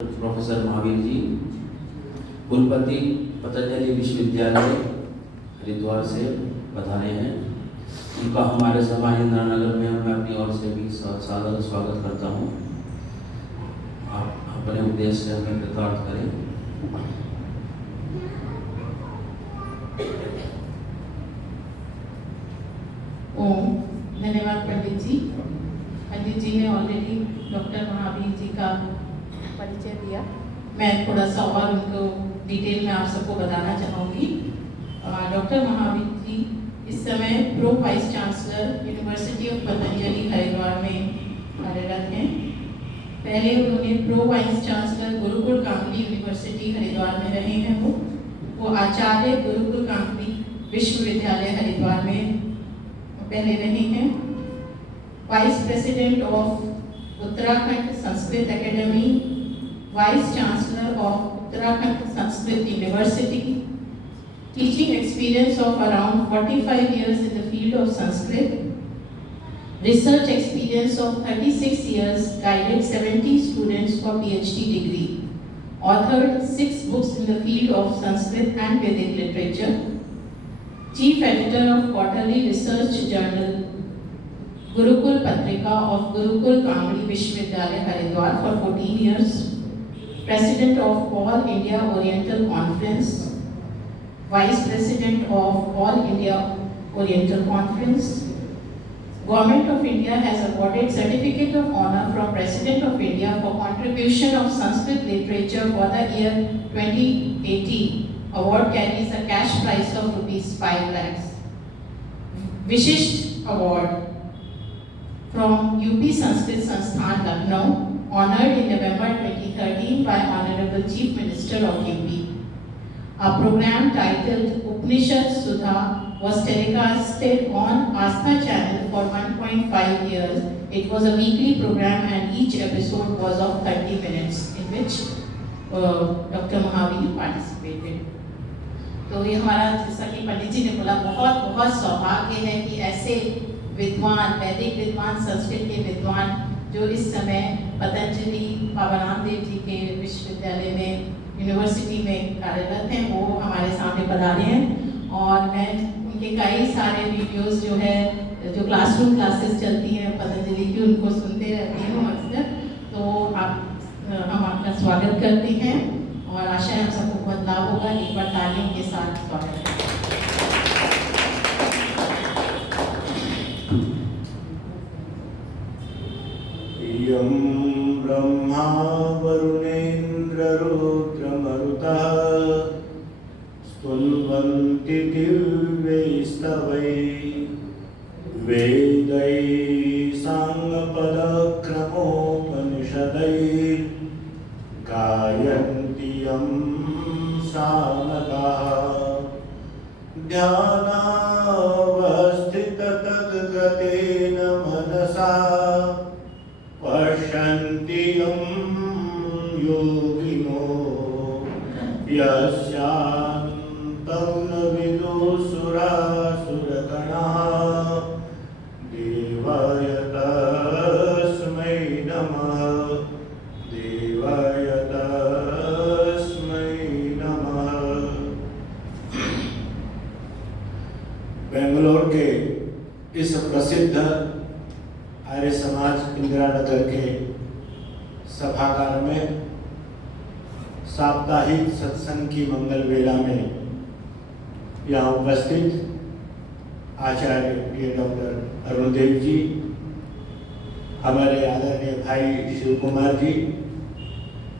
Professor Mahavir ji, कुलपति पतंजलि विश्वविद्यालय हरिद्वार से पधारे हैं। उनका हमारे सभा इंदिरा नगर में मैं अपनी ओर से भी सादर स्वागत करता हूँ। आप अपने उद्देश्य से हमें कृतार्थ करें। ओम। धन्यवाद पंडित जी। पंडित जी ने ऑलरेडी डॉक्टर महावीर जी का परिचय दिया। मैं थोड़ा सा और उनको डिटेल में आप सबको बताना चाहूँगी। डॉक्टर महावीर जी इस समय pro vice chancellor university of Patanjali Haridwar में कार्यरत हैं। पहले उन्होंने pro vice chancellor Gurukul Kangri university Haridwar में रहे हैं। वो आचार्य गुरुकुल कांगड़ी विश्वविद्यालय हरिद्वार में पहले रहे हैं। Vice president of Uttarakhand Sanskrit academy, vice chancellor of Uttarakhand Sanskrit university, teaching experience of around 45 years in the field of Sanskrit, research experience of 36 years, guided 70 students for PhD degree, authored 6 books in the field of Sanskrit and Vedic literature, chief editor of quarterly research journal Gurukul Patrika of Gurukul Kaangdi Vishwavidyalaya Haridwar for 14 years, president of All India Oriental Conference, vice president of All India Oriental Conference. Government of India has awarded certificate of honor from President of India for contribution of Sanskrit literature for the year 2018. Award carries a cash prize of ₹5 lakhs. Vishisht Award from UP Sanskrit Sansthan Lucknow, honored in November 2013 by Honorable Chief Minister of UP. A program titled Upanishad Sudha was telecasted on Astha channel for 1.5 years. It was a weekly program and each episode was of 30 minutes in which Dr. Mahavir participated. तो ये हमारा, जैसा कि पंडित जी ने बोला, बहुत बहुत सौभाग्य है कि ऐसे विद्वान, वैदिक विद्वान, संस्कृत के विद्वान जो इस समय पतंजलि बाबा रामदेव जी के विश्वविद्यालय में, यूनिवर्सिटी में कार्यरत हैं, वो हमारे सामने पधारे हैं। और मैं उनके कई सारे वीडियोस जो है, जो क्लासरूम क्लासेस चलती हैं पतंजलि की, उनको सुनते रहती हूँ अक्सर। तो हम आपका स्वागत करते हैं और आशा है हम सबको बहुत लाभ होगा। एक बार तालियों के साथ स्वागत है। यं ब्रह्मा वरुणेन्द्र रुद्रमरुतः स्तुवन्ति दिव्यैस्तवैः वेदैः साङ्गपदक्रमोपनिषदैः गायन्ति यं सामगाः ध्यानावस्थिततद्गतेन मनसा पश्यन्ति यं योगिनो यस्यान्तं न विदुषुरासुरगणाः देवाय तस्मै नमः, देवाय तस्मै नमः। बेंगलोर के इस प्रसिद्ध आर्य समाज इंदिरा नगर के सभागार में साप्ताहिक सत्संग की मंगल वेला में यहाँ उपस्थित आचार्य प्रिय डॉक्टर अरुणदेव जी, हमारे आदरणीय भाई शिव कुमार जी,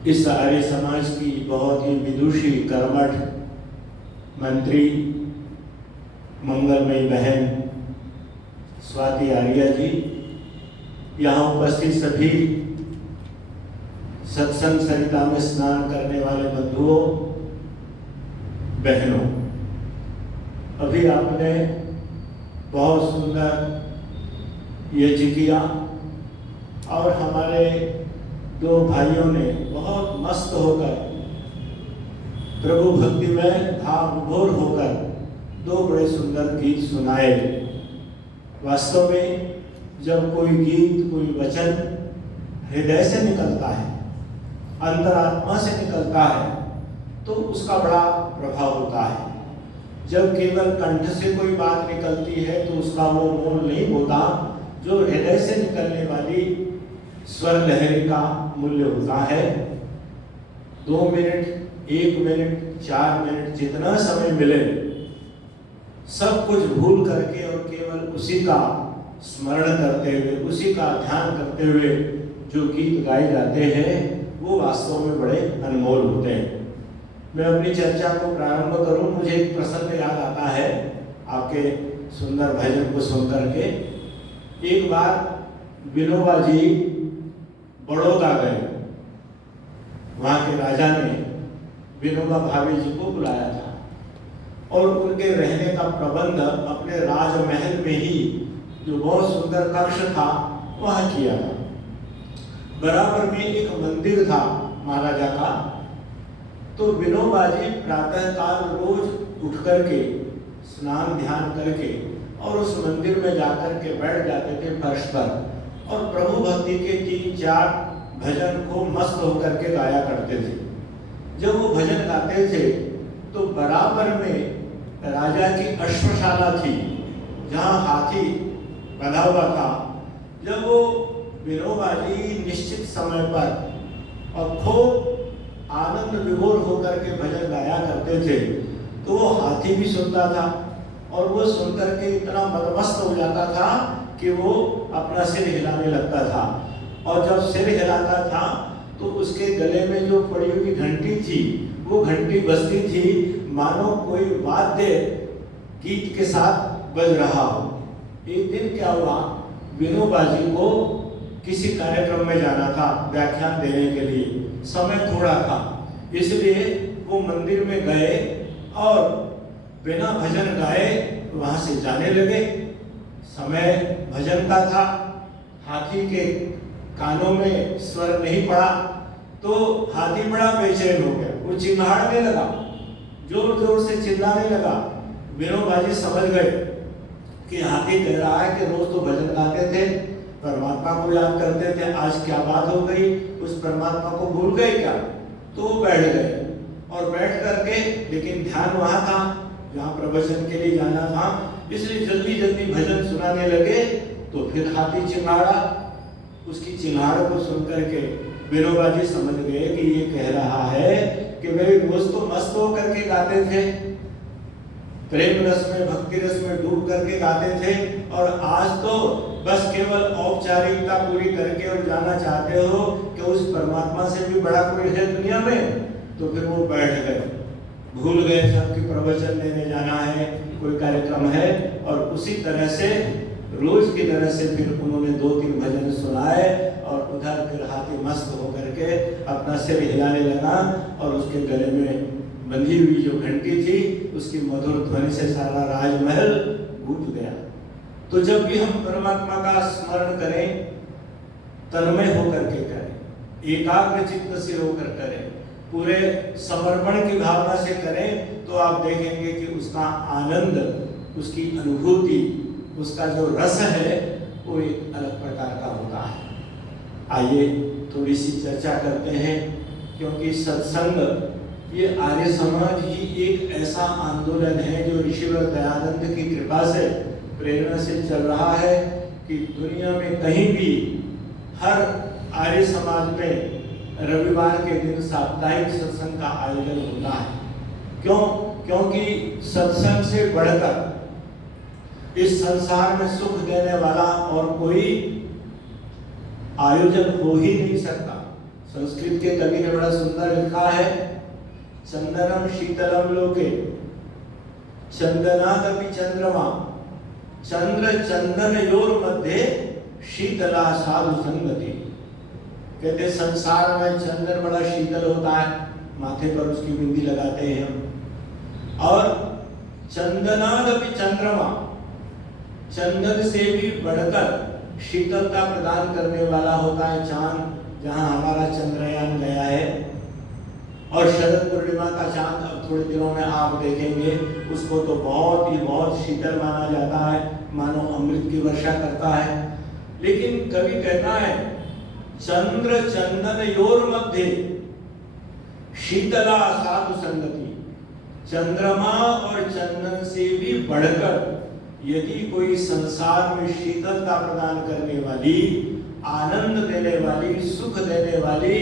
इस आर्य समाज की बहुत ही विदुषी कर्मठ मंत्री मंगलमयी बहन स्वाति आर्या जी, यहाँ उपस्थित सभी सत्संग सरिता में स्नान करने वाले बंधुओं बहनों, अभी आपने बहुत सुंदर यज्ञ किया और हमारे दो भाइयों ने बहुत मस्त होकर, प्रभु भक्ति में भाव विभोर होकर दो बड़े सुंदर गीत सुनाए। वास्तव में जब कोई गीत, कोई वचन हृदय से निकलता है अंतरात्मा से निकलता है तो उसका बड़ा प्रभाव होता है। जब केवल कंठ से कोई बात निकलती है तो उसका वो मोल नहीं होता, जो हृदय से निकलने वाली स्वर लहरी का मूल्य होता है। 2 मिनट, 1 मिनट, 4 मिनट, जितना समय मिले सब कुछ भूल करके और केवल उसी का स्मरण करते हुए, उसी का ध्यान करते हुए जो गीत गाए जाते हैं वो वास्तव में बड़े अनमोल होते हैं। मैं अपनी चर्चा को प्रारंभ करूं, मुझे एक प्रसंग याद आता है आपके सुंदर भजन को सुनकर के। एक बार विनोबा जी बड़ौदा गए, वहां के राजा ने विनोबा भावे जी को बुलाया था और उनके रहने का प्रबंध अपने राजमहल में ही, जो बहुत सुंदर कक्ष था, वहां किया था। बराबर में एक मंदिर था महाराजा का, तो विनोबा जी प्रातः काल रोज उठ करके स्नान ध्यान करके और उस मंदिर में जाकर के बैठ जाते थे फर्श पर और प्रभु भक्ति के 3-4 भजन को मस्त होकर के गाया करते थे। जब वो भजन गाते थे तो बराबर में राजा की अश्वशाला थी जहाँ हाथी बंधा हुआ था। जब वो विनोबा जी निश्चित समय पर और खूब आनंद विभोर होकर के भजन गाया करते थे तो वो हाथी भी सुनता था और वो सुनकर के इतना मदमस्त हो जाता था कि वो अपना सिर हिलाने लगता था। और जब सिर हिलाता था तो उसके गले में जो पड़ी हुई घंटी थी वो घंटी बजती थी मानो कोई वाद्य गीत के साथ बज रहा हो। एक दिन क्या हुआ, विनोबा जी को किसी कार्यक्रम में जाना था व्याख्यान देने के लिए, समय थोड़ा था, इसलिए वो मंदिर में गए और बिना भजन गाए वहां से जाने लगे। समय भजन का था, हाथी के कानों में स्वर नहीं पड़ा तो हाथी बड़ा बेचैन हो गया, वो चिल्लाने लगा, जोर जोर से चिल्लाने लगा। विनोबा जी समझ गए कि हाथी कह रहा है कि रोज तो भजन गाते थे, परमात्मा को याद करते थे, आज क्या बात हो गई, उस परमात्मा को भूल गए क्या? तो वो बैठ गए और बैठ करके, लेकिन ध्यान वहां था जहाँ प्रवचन के लिए जाना था, इसलिए जल्दी जल्दी भजन सुनाने लगे। तो फिर हाथी चिल्लाया, उसकी चिल्लाड़ को सुनकर के विनोबा जी समझ गए कि ये कह रहा है कि वे रोज तो मस्त होकर के गाते थे, प्रेम रस में भक्ति रस में डूब करके गाते थे, और आज तो बस केवल औपचारिकता पूरी करके और जाना चाहते हो कि उस परमात्मा से भी बड़ा कोई है दुनिया में। तो फिर वो बैठ गए, भूल गए सबकी प्रवचन देने जाना है, कोई कार्यक्रम है, और उसी तरह से रोज की तरह से फिर उन्होंने 2-3 भजन सुनाए और उधर फिर हाथी मस्त होकर के अपना सिर हिलाने लगा और उसके गले में बंधी हुई जो घंटी थी उसकी मधुर ध्वनि से सारा राजमहल गूंज गया। तो जब भी हम परमात्मा का स्मरण करें, तन्मय होकर के करें, एकाग्र चित्त से होकर करें, पूरे समर्पण की भावना से करें, तो आप देखेंगे कि उसका आनंद, उसकी अनुभूति, उसका जो रस है वो एक अलग प्रकार का होता है। आइए थोड़ी सी चर्चा करते हैं, क्योंकि सत्संग ये आर्य समाज ही एक ऐसा आंदोलन है जो ऋषिवर दयानंद की कृपा से, प्रेरणा से चल रहा है कि दुनिया में कहीं भी हर आर्य समाज में रविवार के दिन साप्ताहिक सत्संग का आयोजन होता है। क्यों? क्योंकि सत्संग से बढ़कर इस संसार में सुख देने वाला और कोई आयोजन हो ही नहीं सकता। संस्कृत के कवि ने बड़ा सुंदर लिखा है, चंदनम शीतलम लोके चंदनादपि चंद्रमा चंद्र चंदन योर मध्य शीतला साधु संगति। कहते संसार में चंदन बड़ा शीतल होता है, माथे पर उसकी बिंदी लगाते हैं हम, और चंदनादपि चंद्रमा, चंदन से भी बढ़कर शीतलता प्रदान करने वाला होता है चांद, जहां हमारा चंद्रयान गया है। और शरद पूर्णिमा का चांद अब थोड़े दिनों में आप देखेंगे, उसको तो बहुत शीतल माना जाता है, मानो अमृत की वर्षा करता है। लेकिन कवि कहता है चंद्र चंदन योर मध्य शीतला साधु संगति, चंद्रमा और चंदन से भी बढ़कर यदि कोई संसार में शीतलता प्रदान करने वाली, आनंद देने वाली, सुख देने वाली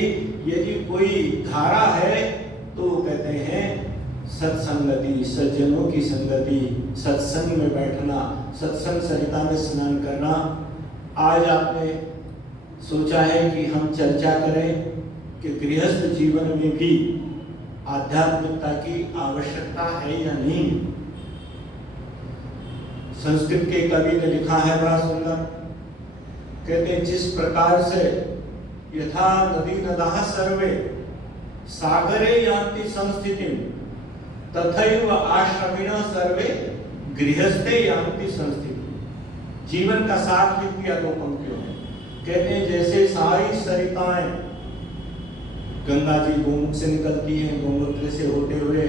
यदि कोई धारा है तो कहते हैं सत्संगति, सज्जनों की संगति, सत्संग में बैठना, सत्संग सरिता में स्नान करना। आज आपने सोचा है कि हम चर्चा करें कि गृहस्थ जीवन में भी आध्यात्मिकता की आवश्यकता है या नहीं। संस्कृत के कवि ने लिखा है बड़ा सुंदर, कहते हैं जिस प्रकार से यथा नदी नदाः सर्वे सागरे यान्ति संस्थितिं तथैव आश्रमिणः सर्वे गृहस्थे यान्ति संस्थितिं। जीवन का सार लिख दिया दो पंक्तियों में। कहते हैं जैसे सारी सरिताएं गंगा जी गोमुख से निकलती हैं, गोमूत्र से होते हुए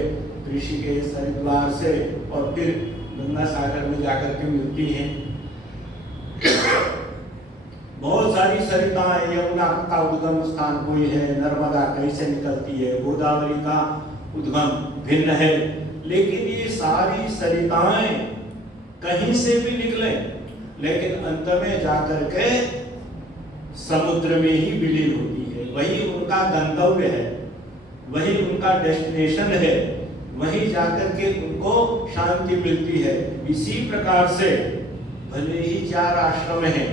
ऋषिकेश हरिद्वार से और फिर गंगा सागर में जाकर के मिलती हैं। बहुत सारी सरिताएं, यमुना का उद्गम स्थान कोई है, नर्मदा कहीं से निकलती है, गोदावरी का उद्गम भिन्न है, लेकिन ये सारी सरिताएं कहीं से भी निकले लेकिन अंत में जाकर के समुद्र में ही विलीन होती है। वही उनका गंतव्य है, वही उनका डेस्टिनेशन है, वहीं जाकर के उनको शांति मिलती है। इसी प्रकार से भले ही 4 आश्रम हैं,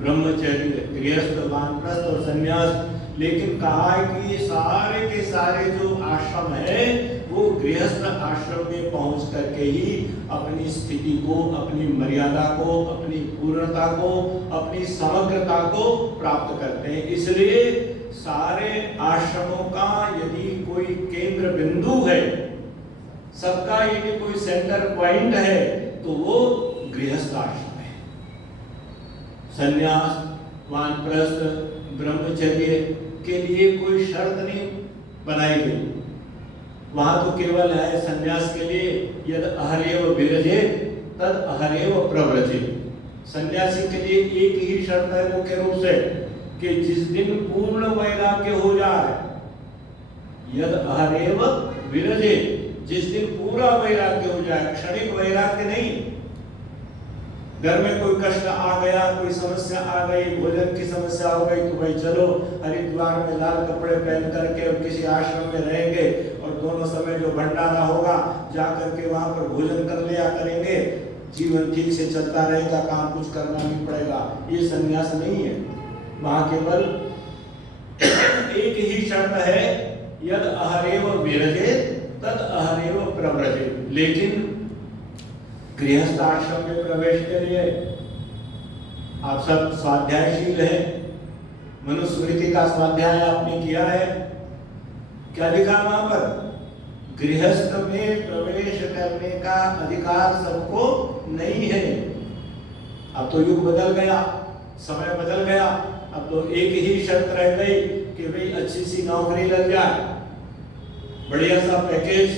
ब्रह्मचर्य, गृहस्थ, वानप्रस्थ और संन्यास, लेकिन कहा है कि ये सारे के सारे जो आश्रम है वो गृहस्थ आश्रम में पहुंच करके ही अपनी स्थिति को, अपनी मर्यादा को, अपनी पूर्णता को, अपनी समग्रता को प्राप्त करते हैं। इसलिए सारे आश्रमों का यदि कोई केंद्र बिंदु है, सबका यदि कोई सेंटर पॉइंट है तो वो गृहस्थ आश्रम है। संन्यास, वानप्रस्थ, ब्रह्मचर्य के लिए कोई शर्त नहीं बनाई गई। वहां तो केवल है संन्यास के लिए यद अहरेव विरजेत तद अहरेव प्रव्रजेत। सन्यासी के लिए एक ही शर्त है मुख्य रूप से कि जिस दिन पूर्ण वैराग्य हो जाए, यद अहरेव विरजेत, जिस दिन पूरा वैराग्य हो जाए, क्षणिक वैराग्य नहीं। घर में कोई कष्ट आ गया, कोई समस्या आ गई, भोजन की समस्या हो गई, तो भाई चलो हरिद्वार में लाल कपड़े पहन करके और किसी आश्रम में रहेंगे और दोनों समय जो भंडारा होगा जा करके वहां पर भोजन कर लिया करेंगे, जीवन ठीक से चलता रहेगा, काम कुछ करना नहीं पड़ेगा। ये संन्यास नहीं है। वहां केवल एक ही शर्त है, यद अहरेव विरजेत तद अहरेव प्रव्रजेत। लेकिन गृहस्थ आश्रम में प्रवेश के लिए आप सब स्वाध्यायशील हैं, मनुस्मृति का स्वाध्याय आपने किया है। क्या लिखा वहां पर? गृहस्थ में प्रवेश करने का अधिकार सबको नहीं है। अब तो युग बदल गया, समय बदल गया। अब तो एक ही शर्त रह गई कि भाई अच्छी सी नौकरी लग जाए, बढ़िया सा पैकेज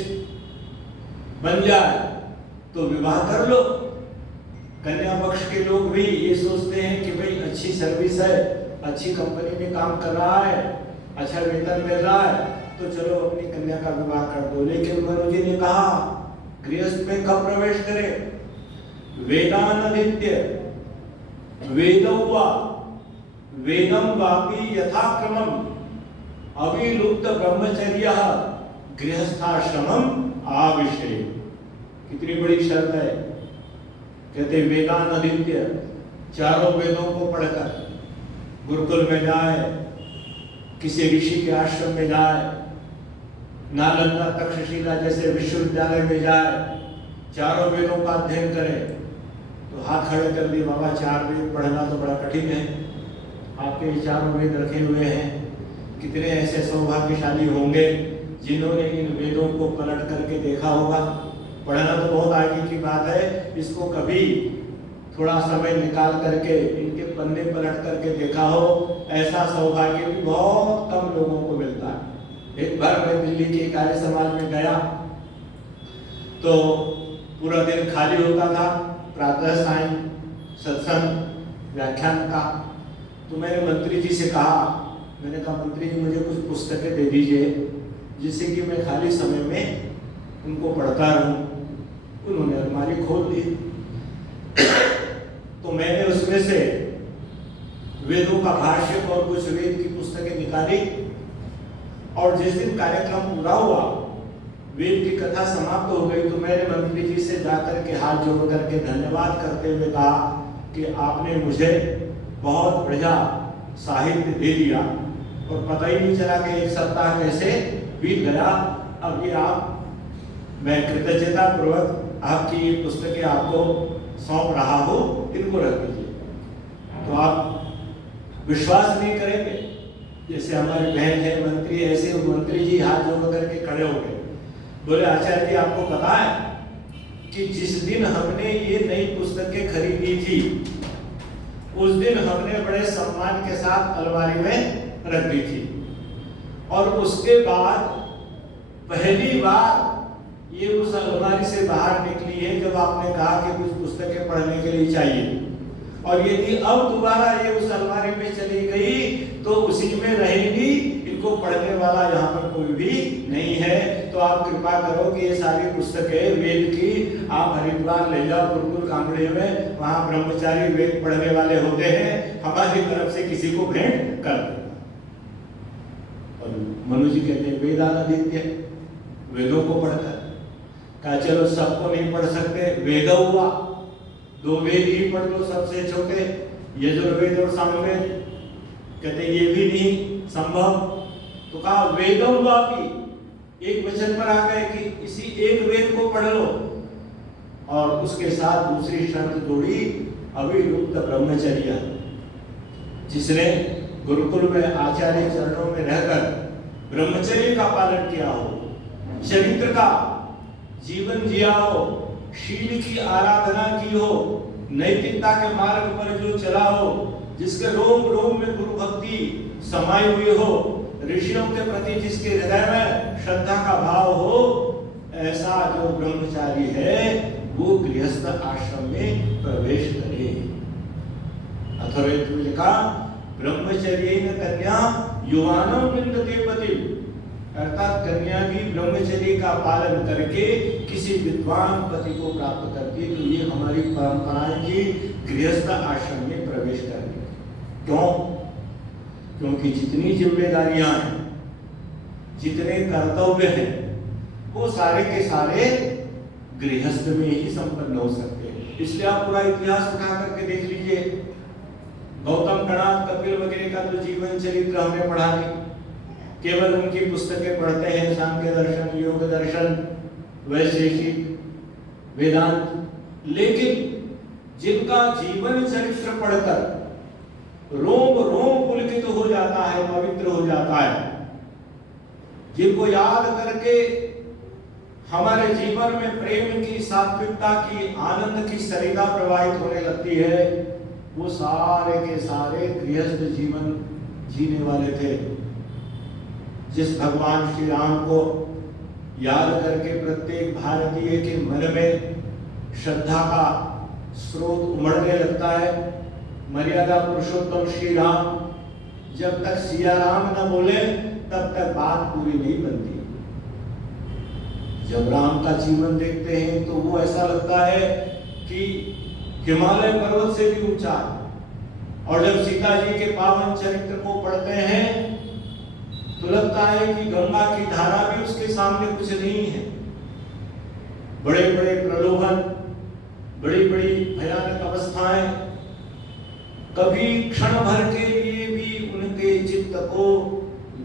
बन जाए तो विवाह कर लो। कन्या पक्ष के लोग भी ये सोचते हैं कि भाई अच्छी सर्विस है, अच्छी कंपनी में काम कर रहा है, अच्छा वेतन मिल रहा है, तो चलो अपनी कन्या का विवाह कर दो। लेकिन मनु जी ने कहा गृहस्थ में कब प्रवेश करें? वेदानदित्य वेदौवा वेदम वापी यथाक्रमम अविलुप्त ब्रह्मचर्य गृहस्थाश्रमम आविशे। कितनी बड़ी शर्त है। कहते वेदानदित्य, चारों वेदों को पढ़कर गुरुकुल में जाए, किसी ऋषि के आश्रम में जाए, नालंदा तक्षशिला जैसे विश्वविद्यालय में जाए, चारों वेदों का अध्ययन करे। तो हाथ खड़े कर दिए, बाबा 4 वेद पढ़ना तो बड़ा कठिन है, आपके चारों वेद रखे हुए हैं। कितने ऐसे सौभाग्यशाली होंगे जिन्होंने इन वेदों को पलट करके देखा होगा। पढ़ना तो बहुत आगे की बात है, इसको कभी थोड़ा समय निकाल करके इनके पन्ने पलट करके देखा हो, ऐसा सौभाग्य भी बहुत कम लोगों को मिलता है। एक बार मैं दिल्ली के कार्य समाज में गया तो पूरा दिन खाली होता था, प्रातः सायं सत्संग व्याख्यान का। तो मैंने मंत्री जी से कहा मैंने कहा मंत्री जी मुझे कुछ पुस्तकें दे दीजिए जिससे कि मैं खाली समय में उनको पढ़ता रहूं। उन्होंने अलमारी खोल दी तो मैंने उसमें से वेदों का भाष्य और कुछ वेद की पुस्तकें निकाली और जिस दिन कार्यक्रम पूरा हुआ, वेद की कथा समाप्त हो गई, तो मैंने मंत्री जी से जाकर के हाथ जोड़ करके धन्यवाद करते हुए कहा कि आपने मुझे बहुत बढ़िया साहित्य दे दिया और पता ही नहीं चला कि एक सप्ताह कैसे बीत गया। अब ये मैं कृतज्ञता पूर्वक आपकी ये पुस्तकें आपको सौंप रहा हो, इनको रख दीजिए। तो आप विश्वास नहीं करेंगे, जैसे हमारी बहन है मंत्री, ऐसे मंत्री जी हाथ जोड़ करके खड़े हो गए, बोले आचार्य जी आपको पता है कि जिस दिन हमने ये नई पुस्तकें खरीदी थी उस दिन हमने बड़े सम्मान के साथ अलमारी में रख दी थी और उसके बाद पहली बार ये उस अलमारी से बाहर निकली है जब आपने कहा कि कुछ पुस्तकें पढ़ने के लिए चाहिए, और यदि अब दोबारा ये उस अलमारी में चली गई तो उसी में रहेगी, इनको पढ़ने वाला यहाँ पर कोई भी नहीं है। तो आप कृपा करो कि ये सारी पुस्तकें वेद की आप हरिद्वार ले जाओ, गुरुकुल कांगड़े में, वहाँ ब्रह्मचारी वेद पढ़ने वाले होते हैं, हमारी तरफ से किसी को भेंट कर दो। और मनु जी कहते हैं वेदानादित्य, वेदों को पढ़कर कहा चलो सबको नहीं पढ़ सकते, वेद हुआ, 2 वेद ही पढ़ लो सबसे छोटे, यजुर्वेद और सामवेद, कहते ये भी नहीं संभव, तो कहा वेदम वापी, एक वचन पर आ गए कि इसी एक वेद को पढ़ लो, और उसके साथ दूसरी शर्त जोड़ी अविलुप्त ब्रह्मचर्य, जिसने गुरुकुल में आचार्य चरणों में रहकर ब्रह्मचर्य का पालन किया हो, चरित्र का जीवन जिया हो, शील की आराधना की हो, नैतिकता के मार्ग पर जो चला हो, जिसके रोम रोम में गुरु भक्ति समाई हुई हो, ऋषियों के प्रति जिसके हृदय में श्रद्धा का भाव हो, ऐसा जो ब्रह्मचारी है वो गृहस्थ आश्रम में प्रवेश करे। अथर्ववेद में लिखा ब्रह्मचर्येन कन्या युवानम विन्दते पति, अर्थात कन्या भी ब्रह्मचर्य का पालन करके किसी विद्वान पति को प्राप्त करती है। तो ये हमारी परंपराएं की गृहस्थ आश्रम में प्रवेश करनी। क्यों? क्योंकि जितनी जिम्मेदारियां हैं, जितने कर्तव्य हैं, वो सारे के सारे गृहस्थ में ही संपन्न हो सकते हैं। इसलिए आप पूरा इतिहास उठा करके देख लीजिए, गौतम कणाद, कपिल वगैरह का तो जीवन चरित्र हमने पढ़ा नहीं, केवल उनकी पुस्तकें पढ़ते हैं, सांख्य दर्शन, योग दर्शन, वैशेषिक, वेदांत, लेकिन जिनका जीवन चरित्र पढ़कर रोम रोम पुलकित हो जाता है, पवित्र हो जाता है, जिनको याद करके हमारे जीवन में प्रेम की, सात्विकता की, आनंद की सरिता प्रवाहित होने लगती है, वो सारे के सारे गृहस्थ जीवन जीने वाले थे। जिस भगवान श्री राम को याद करके प्रत्येक भारतीय के मन में श्रद्धा का स्रोत उमड़ने लगता है, मर्यादा पुरुषोत्तम श्री राम, जब तक सिया राम न बोले तब तक बात पूरी नहीं बनती। जब राम का जीवन देखते हैं तो वो ऐसा लगता है कि हिमालय पर्वत से भी ऊंचा है, और जब सीता जी के पावन चरित्र को पढ़ते हैं तो लगता है कि गंगा की धारा भी उसके सामने कुछ नहीं है। बड़े बड़े प्रलोभन, बड़ी बड़ी भयानक अवस्थाएं कभी क्षण भर के लिए भी उनके चित्त को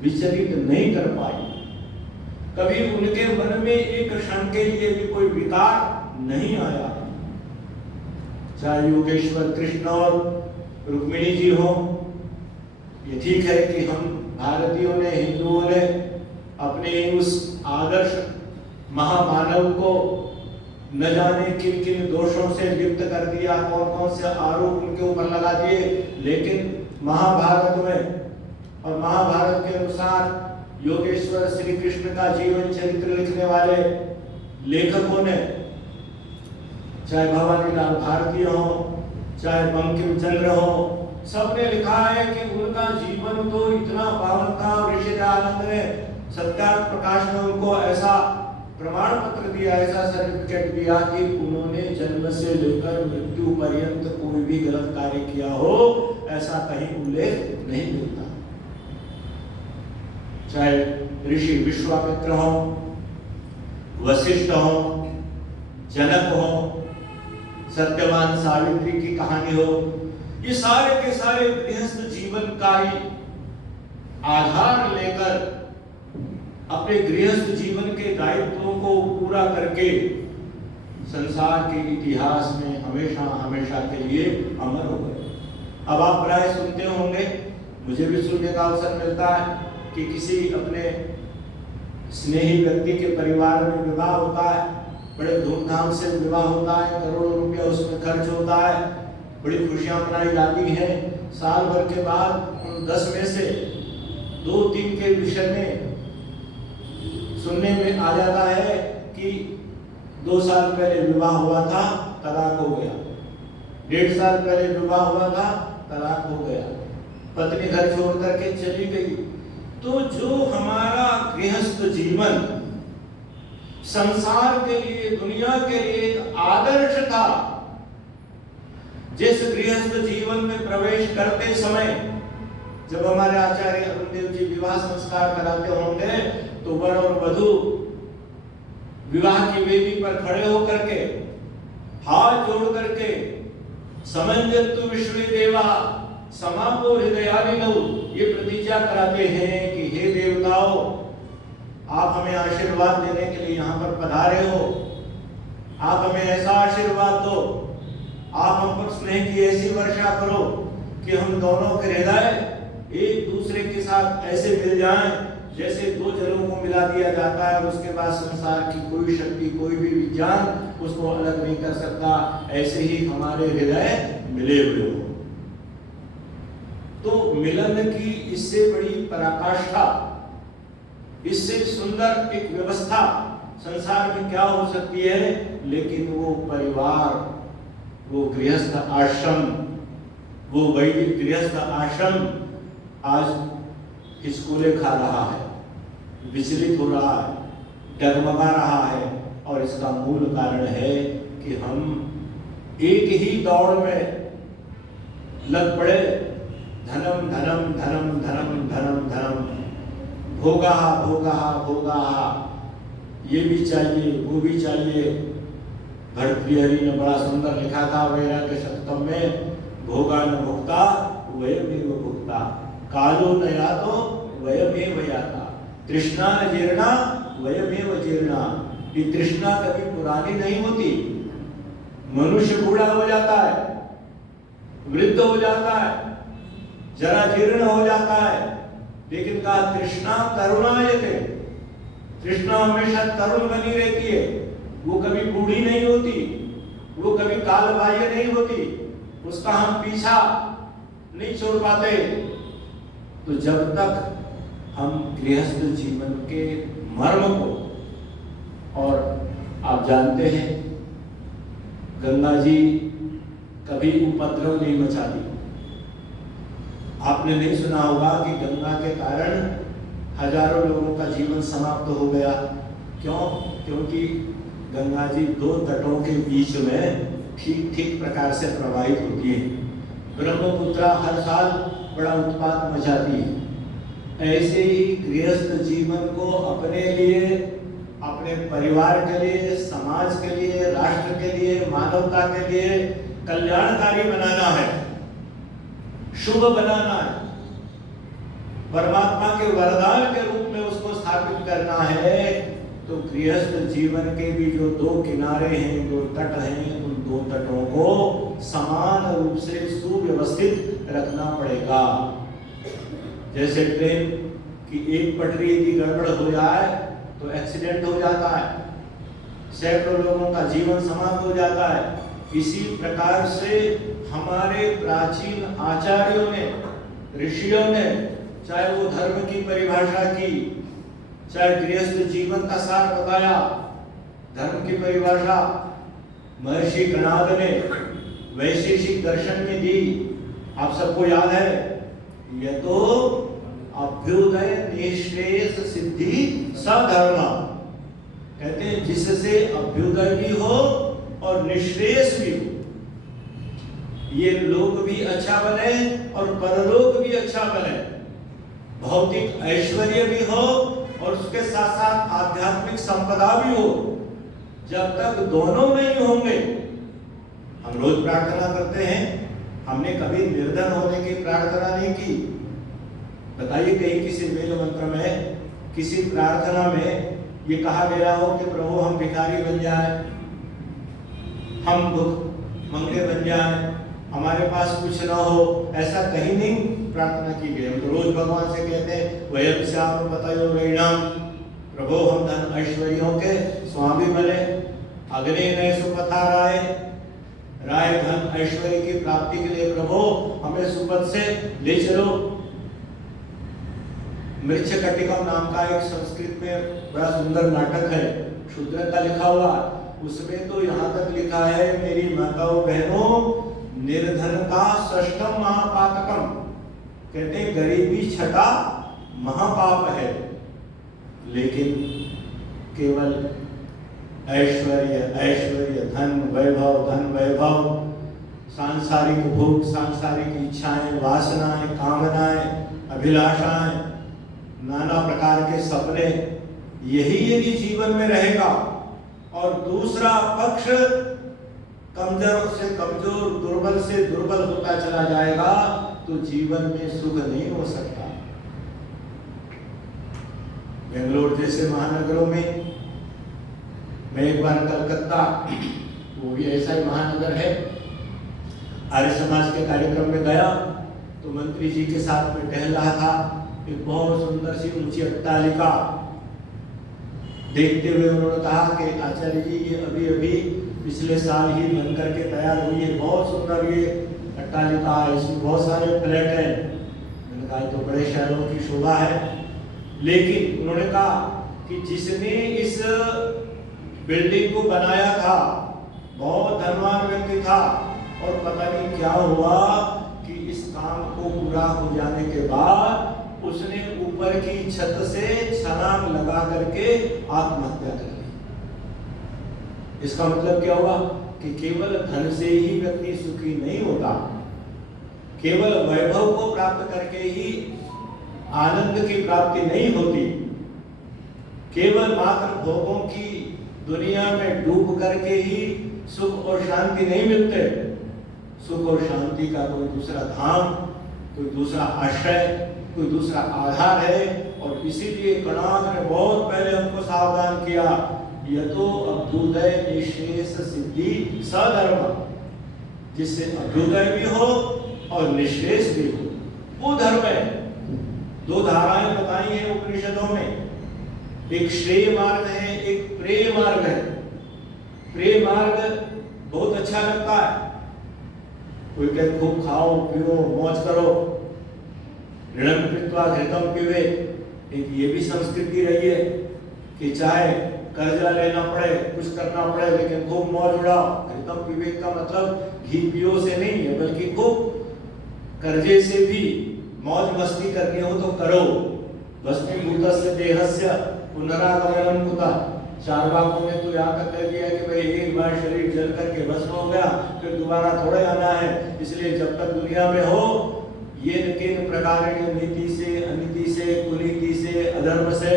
विचलित नहीं कर पाई, कभी उनके मन में एक क्षण के लिए भी कोई विकार नहीं आया। चाहे योगेश्वर कृष्ण और रुक्मिणी जी हो, ये ठीक है कि हम भारतीयों ने, हिंदुओं ने अपने उस आदर्श महामानव को न जाने किन किन दोषों से लिप्त कर दिया, कौन कौन से आरोप उनके ऊपर लगा दिए, लेकिन महाभारत में और महाभारत के अनुसार योगेश्वर श्री कृष्ण का जीवन चरित्र लिखने वाले लेखकों ने, चाहे भवानी लाल भारती हो, चाहे बंकिम चंद्र हो, सबने लिखा है कि उनका जीवन तो इतना पावन था और ऋषि दयानंद ने सत्यार्थ प्रकाश में उनको ऐसा प्रमाण पत्र दिया, ऐसा सर्टिफिकेट दिया कि उन्होंने जन्म से लेकर मृत्यु पर्यंत कोई भी गलत कार्य किया हो ऐसा कहीं उल्लेख नहीं मिलता। चाहे ऋषि विश्वामित्र हो, वशिष्ठ हो, जनक हो, सत्यवान सावित्री की कहानी हो, ये सारे के सारे गृहस्थ जीवन का ही आधार लेकर अपने गृहस्थ जीवन के दायित्वों को पूरा करके संसार के इतिहास में हमेशा हमेशा के लिए अमर हो गए। अब आप प्राय सुनते होंगे, मुझे भी सुनने का अवसर मिलता है कि किसी अपने स्नेही व्यक्ति के परिवार में विवाह होता है, बड़े धूमधाम से विवाह होता है, करोड़ों रुपया उसमें खर्च होता है, बड़ी खुशियां मनाई जाती हैं। साल भर के बाद उन 10 में से 2-3 के विषय में सुनने में आ जाता है कि 2 साल पहले विवाह हुआ था, तलाक हो गया, 1.5 साल पहले विवाह हुआ था, तलाक हो गया, पत्नी घर छोड़ करके चली गई। तो जो हमारा गृहस्थ जीवन संसार के लिए, दुनिया के लिए एक आदर्श था, जिस गृहस्थ जीवन में प्रवेश करते समय जब हमारे आचार्य अरुणदेव जी विवाह संस्कार कराते होंगे तो वर और वधू विवाह की वेदी पर खड़े होकर के हाथ जोड़ करके समंजन्तु विश्वे देवा समापो हृदयालिनौ, ये प्रतिज्ञा कराते हैं कि हे देवताओं, आप हमें आशीर्वाद देने के लिए यहाँ पर पधारे हो, आप हमें ऐसा आशीर्वाद दो, आप हम पर स्नेह की ऐसी वर्षा करो कि हम दोनों के हृदय एक दूसरे के साथ ऐसे मिल जाएं जैसे 2 जलों को मिला दिया जाता है, उसके बाद संसार की कोई शक्ति, कोई भी विज्ञान उसको अलग नहीं कर सकता, ऐसे ही हमारे हृदय मिले हुए हो। तो मिलन की इससे बड़ी पराकाष्ठा, इससे सुंदर एक व्यवस्था संसार में क्या हो सकती है। लेकिन वो परिवार, वो गृहस्थ आश्रम, वो वैदिक गृहस्थ आश्रम आज हिचकोले खा रहा है, विचलित हो रहा है, डगमगा रहा है। और इसका मूल कारण है कि हम एक ही दौड़ में लग पड़े, धनम धनम धनम धनम धनम धनम, भोगा भोगा भोगा, ये भी चाहिए, वो भी चाहिए। भर्तृहरि ने बड़ा सुंदर लिखा था वैराग्य शतकम में, भोगा न भुक्ता वयमेव भुक्ता, कालो न यातो वयमेव याता, तृष्णा न जीर्णा वयमेव जीर्णा। ये तृष्णा कभी पुरानी नहीं होती। मनुष्य बूढ़ा हो जाता है, वृद्ध हो जाता है, जरा जीर्ण हो जाता है, लेकिन कहा तृष्णा तरुणायते, तृष्णा हमेशा तरुण बनी रहती है, वो कभी बूढ़ी नहीं होती, वो कभी कालबाह्य नहीं होती, उसका हम पीछा नहीं छोड़ पाते। तो जब तक हम गृहस्थ जीवन के मर्म को, और आप जानते हैं गंगा जी कभी उपद्रव नहीं मचाती। आपने नहीं सुना होगा कि गंगा के कारण हजारों लोगों का जीवन समाप्त हो गया। क्यों? क्योंकि गंगा जी 2 तटों के बीच में ठीक ठीक प्रकार से प्रवाहित होती है। ब्रह्मपुत्रा हर साल बड़ा उत्पात मचाती है। ऐसे ही गृहस्थ जीवन को अपने लिए, अपने परिवार के लिए, समाज के लिए, राष्ट्र के लिए, मानवता के लिए कल्याणकारी बनाना है, शुभ बनाना है, परमात्मा के वरदान के रूप में उसको स्थापित करना है। तो गृहस्थ जीवन के भी जो 2 किनारे हैं, 2 तट हैं, उन 2 तटों को समान रूप से सुव्यवस्थित रखना पड़ेगा। जैसे ट्रेन की एक पटरी यदि गड़बड़ हो जाए तो एक्सीडेंट हो जाता है, सैकड़ों लोगों का जीवन समाप्त हो जाता है। इसी प्रकार से हमारे प्राचीन आचार्यों ने, ऋषियों ने, चाहे वो धर्म की परिभाषा की, चाहे गृहस्थ जीवन का सार बताया, धर्म की परिभाषा महर्षि गणाद ने वैशेषिक दर्शन में दी, आप सबको याद है, यह तो अभ्युदय निःश्रेयस सिद्धि सधर्म, कहते हैं जिससे अभ्युदय भी हो और निःश्रेयस भी हो, ये लोक भी अच्छा बने और परलोक भी अच्छा बने, भौतिक ऐश्वर्य भी हो और उसके साथ साथ आध्यात्मिक संपदा भी हो। जब तक दोनों नहीं होंगे, हम रोज प्रार्थना करते हैं, हमने कभी निर्धन होने की प्रार्थना नहीं की। बताइए कहीं किसी वेद मंत्र में, किसी प्रार्थना में ये कहा गया हो कि प्रभु हम भिखारी बन जाए, हम भूख मंगे बन जाए, हमारे पास कुछ ना हो, ऐसा कहीं नहीं प्रार्थना की गई। हम तो रोज भगवान से कहते हैं वयम श्याम बतायो वैणाम, प्रभु हम धन ऐश्वर्यों के स्वामी बने, अग्नि नए सुपथा राय, राय धन ऐश्वर्य की प्राप्ति के लिए प्रभु हमें सुपथ से ले चलो। मृच्छकटिकम नाम का एक संस्कृत में बड़ा सुंदर नाटक है, शूद्र का लिखा हुआ, उसमें तो यहाँ तक लिखा है मेरी माताओं बहनों, निर्धनता षष्ठम महापातकम, कहते हैं गरीबी छठा महापाप है। लेकिन केवल ऐश्वर्य ऐश्वर्य धन वैभव, सांसारिक भोग, सांसारिक इच्छाएं, वासनाएं, कामनाएं, अभिलाषाएं, नाना प्रकार के सपने, यही यदि जीवन में रहेगा और दूसरा पक्ष कमजोर से कमजोर, दुर्बल से दुर्बल होता चला जाएगा, तो जीवन में सुख नहीं हो सकता। बेंगलोर जैसे महानगरों में, मैं एक बार कलकत्ता, वो भी ऐसा ही महानगर है, आर्य समाज के कार्यक्रम में गया, तो मंत्री जी के साथ में टहल रहा था, एक बहुत सुंदर सी ऊंची अट्टालिका देखते हुए उन्होंने कहा कि आचार्य जी ये अभी अभी पिछले साल ही बन करके तैयार हुई है, बहुत सुंदर ये अट्टालिका है, इसमें बहुत सारे फ्लैट हैं। मैंने कहा तो बड़े शहरों की शोभा है, लेकिन उन्होंने कहा कि जिसने इस बिल्डिंग को बनाया था बहुत धनवान व्यक्ति था, और पता नहीं क्या हुआ कि इस काम को पूरा हो जाने के बाद उसने ऊपर की छत से छलांग लगा करके आत्महत्या कर ली। इसका मतलब क्या हुआ कि केवल धन से ही व्यक्ति सुखी नहीं होता, केवल वैभव को प्राप्त करके ही आनंद की प्राप्ति नहीं होती, केवल मात्र भोगों की दुनिया में डूब करके ही सुख और शांति नहीं मिलते। सुख और शांति का कोई दूसरा धाम, कोई दूसरा आश्रय, कोई दूसरा आधार है। और इसीलिए गणाध ने बहुत पहले हमको सावधान किया, यह तो अभ्युदय निःशेष सिद्धि सधर्म, जिससे अभ्युदय भी हो और निःशेष भी हो, वो धर्म है। दो धाराएं बताई हैं उपनिषदों में, एक श्रेय मार्ग है, एक प्रेय मार्ग है। प्रेय मार्ग बहुत अच्छा लगता है, कोई कहे खूब खाओ पियो मौज करो, ऋणम कृत्वा घृतम पिबे, एक ये भी संस्कृति रही है कि चाहे कर्जा लेना पड़े, कुछ करना पड़े, लेकिन खूब मौज उड़ाओ। घृतम पिबे का मतलब घी पियो से नहीं है, बल्कि खूब कर्जे से भी मौज मस्ती करनी हो तो करो। भस्मीभूतस्य देहस्य पुनरागमनम कुतः, चार्वाकों ने तो यहाँ तक कह दिया कि भाई एक बार शरीर जल करके भस्म हो गया फिर दोबारा थोड़े आना है, इसलिए जब तक दुनिया में हो ये किन प्रकार नीति से, अनीति से, कुनीति से, अधर्म से,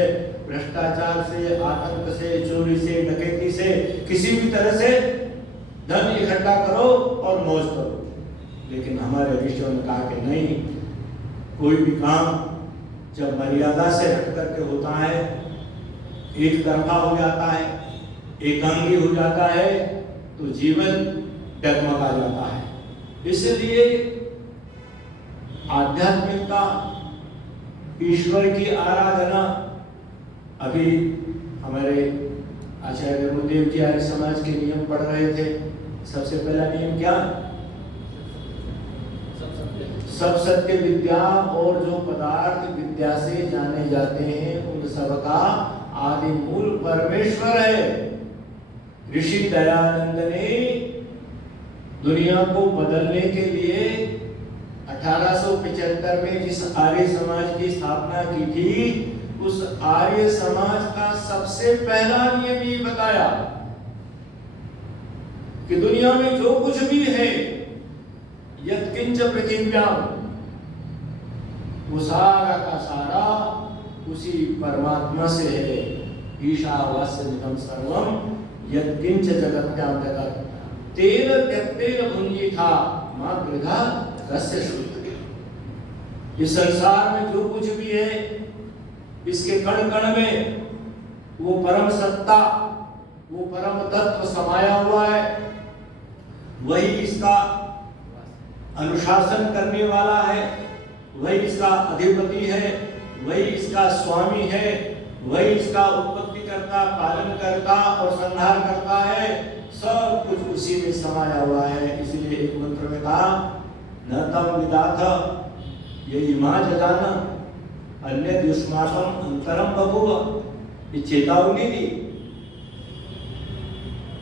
भ्रष्टाचार से, आतंक से, चोरी से, डकैती से, किसी भी तरह से धन इकट्ठा करो और मौज करो। लेकिन हमारे ऋषियों ने कहा कि नहीं, कोई भी काम जब मर्यादा से हट करके होता है, एक तरफा हो जाता है, एकांगी हो जाता है, तो जीवन डगमगा जाता है। इसलिए आध्यात्मिकता, ईश्वर की आराधना, अभी हमारे आचार्य गुरुदेव जी आर्य समाज के नियम पढ़ रहे थे। सबसे पहला नियम क्या? सब सत्य विद्या और जो पदार्थ विद्या से जाने जाते हैं उन सब का आदि मूल परमेश्वर है। ऋषि दयानंद ने दुनिया को बदलने के लिए 1875 में जिस आर्य समाज की स्थापना की थी, उस आर्य समाज का सबसे पहला नियम ये बताया कि दुनिया में जो कुछ भी है, यत्किंच पृथिव्याम, वो सारा का सारा उसी परमात्मा से है। ईशावास्यमिदं सर्वम यत्किंच जगत्याम जगत् तेन त्यक्तेन भुञ्जीथा मा गृधा कस्य श्रुत्यते। इस संसार में जो कुछ भी है, इसके कण कण में वो परम सत्ता, वो परम तत्व समाया हुआ है। वही इसका अनुशासन करने वाला है, वही इसका अधिपति है, वही इसका स्वामी है, वही इसका उत्पत्ति करता, पालन करता और संहार करता है। सब कुछ उसी में समाया हुआ है। इसलिए एक मंत्र में कहा, न तम विदाथ ये इमा जजाना अन्य युष्माकम अंतरम बभूव। ये चेतावनी दी,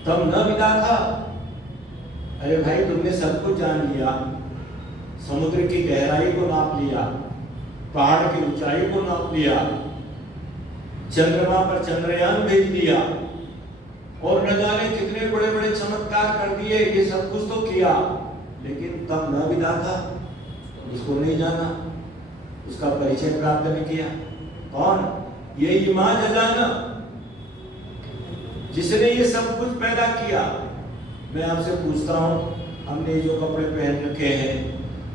तम न विदाथा। अरे भाई, तुमने सब कुछ जान लिया, समुद्र की गहराई को नाप लिया, पहाड़ की ऊंचाई को नाप लिया, चंद्रमा पर चंद्रयान भेज दिया और न जाने कितने बड़े बड़े चमत्कार कर दिए। ये सब कुछ तो किया, लेकिन तब न विदाथा, उसको नहीं जाना, उसका परिचय प्राप्त नहीं किया। कौन? ये इमा जजाना, जिसने ये सब कुछ पैदा किया। मैं आपसे पूछता हूँ, हमने जो कपड़े पहन रखे हैं,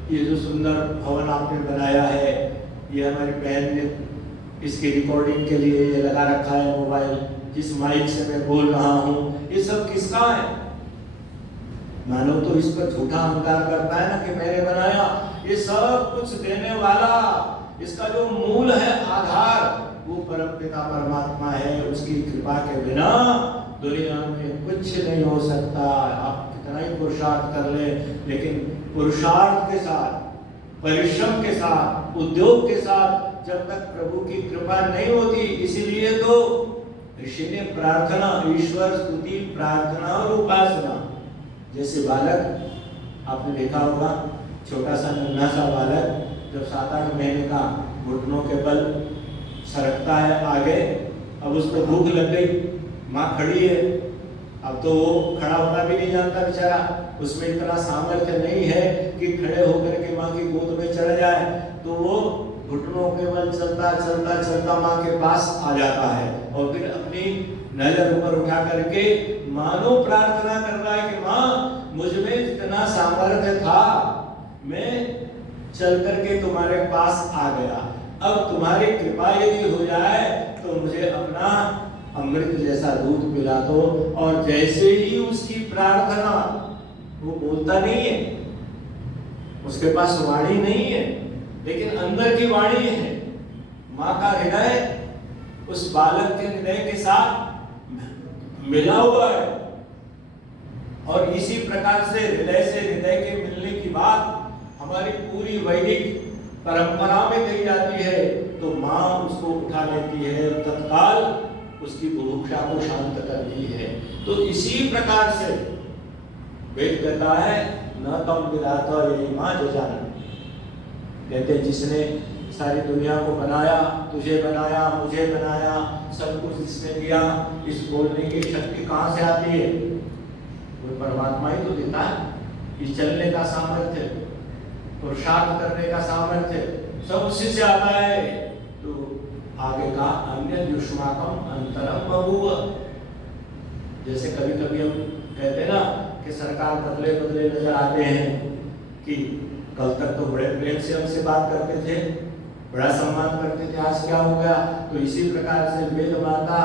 ये जो सुंदर भवन आपने बनाया है, ये हमारी बहन ने इसकी रिकॉर्डिंग के लिए ये लगा रखा है मोबाइल, जिस माइक से मैं बोल रहा हूँ, ये सब किसका है? मानो तो इस पर झूठा अहंकार करता है ना कि मैंने बनाया। ये सब कुछ देने वाला, इसका जो मूल है, आधार, वो परमपिता परमात्मा है। उसकी कृपा के बिना दुनिया में कुछ नहीं हो सकता। आप कितना ही पुरुषार्थ कर ले, लेकिन पुरुषार्थ के साथ, परिश्रम के साथ, उद्योग के साथ जब तक प्रभु की कृपा नहीं होती, इसीलिए तो ऋषि ने प्रार्थना, ईश्वर स्तुति, प्रार्थना और उपासना। जैसे बालक आपने देखा होगा, छोटा सा नन्हा सा बालक जब 7-8 महीने का घुटनों के बल सरकता है आगे, अब उसको भूख लग गई, माँ खड़ी है, अब तो वो खड़ा होना भी नहीं जानता बेचारा, उसमें इतना सामर्थ्य नहीं है कि खड़े होकर के माँ की गोद में चढ़ जाए, तो वो घुटनों के बल चलता चलता चलता माँ के पास आ जाता है और फिर अपनी नजर ऊपर उठा करके मानो प्रार्थना कर रहा है कि माँ, मुझ में जितना सामर्थ्य था मैं चल करके तुम्हारे पास आ गया, अब तुम्हारी कृपा यदि हो जाए तो मुझे अपना अमृत जैसा दूध पिला दो। और जैसे ही उसकी प्रार्थना, वो बोलता नहीं है, उसके पास वाणी नहीं है, लेकिन अंदर की वाणी है। माँ का हृदय उस बालक के हृदय के साथ मिला हुआ है। और इसी प्रकार से हृदय से हृदय के मिलने की बात हमारी पूरी वैदिक परंपरा में कही जाती है, तो माँ उसको उठा लेती है और तत्काल उसकी बुभुक्षा को शांत करती है। तो इसी प्रकार से वेद कहता है, न तम विदाता ये माँ जजान। कहते जिसने सारी दुनिया को बनाया, तुझे बनाया, मुझे बनाया, सब कुछ इसने दिया, इस बोलने की शक्ति कहाँ से आती है? वो परमात्मा ही तो देता है। इस चलने का सामर्थ्य, पुरुषार्थ करने का सामर्थ्य सब उसी से आता है। तो आगे का अन्य युष्माकम अंतरम बभूव। जैसे कभी कभी हम कहते हैं ना कि सरकार बदले बदले नजर आते हैं, कि कल तक तो बड़े प्रेम से हमसे बात करते थे, बड़ा सम्मान करते थे, आज क्या हो गया? तो इसी प्रकार से वेद माता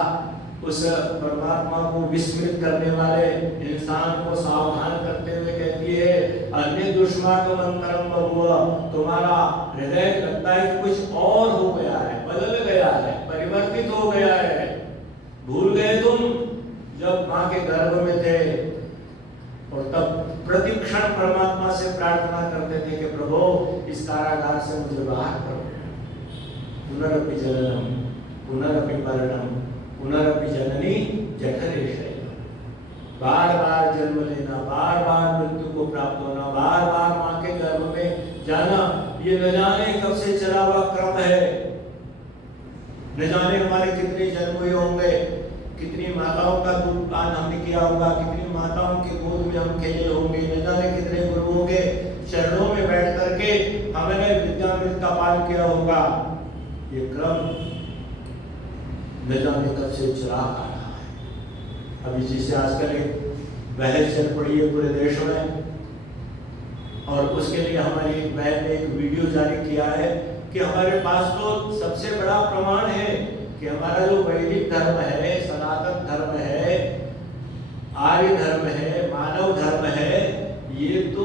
उस परमात्मा को विस्मृत करने वाले इंसान को सावधान करते हुए कहती है, अन्य दुष्माकम अंतरम बभूव। तुम्हारा हृदय लगता है कि कुछ और हो गया है, बदल गया है, परिवर्तित हो गया है। भूल गए तुम जब माँ के गर्भ में थे और तब प्रतिक्षण परमात्मा से प्रार्थना करते थे कि प्रभु इस कारागार से मुझे बाहर करो। पुनरपि जननम पुनरपि मरणम पुनरपि जननी जठरे शयनम। बार बार जन्म लेना, बार बार मृत्यु को प्राप्त होना, बार बार माँ के गर्भ में जाना, ये न जाने कब से चला हुआ क्रम है। न जाने हमारे कितने जन्म हुए होंगे, कितनी माताओं का दूध पान हमने किया होगा, कितनी माताओं के गोद में हम खेले होंगे, न जाने कितने गुरुओं के चरणों में बैठ करके हमने विद्यामृत का पान किया होगा। ये क्रम न जाने कब से चला आ रहा है। अभी जिसे आजकल एक बहस चल पड़ी है पूरे देश में, और उसके लिए हमारी एक बहन ने एक वीडियो जारी किया है कि हमारे पास तो सबसे बड़ा प्रमाण है कि हमारा जो वैदिक धर्म है, सनातन धर्म है, आर्य धर्म है, मानव धर्म है, ये तो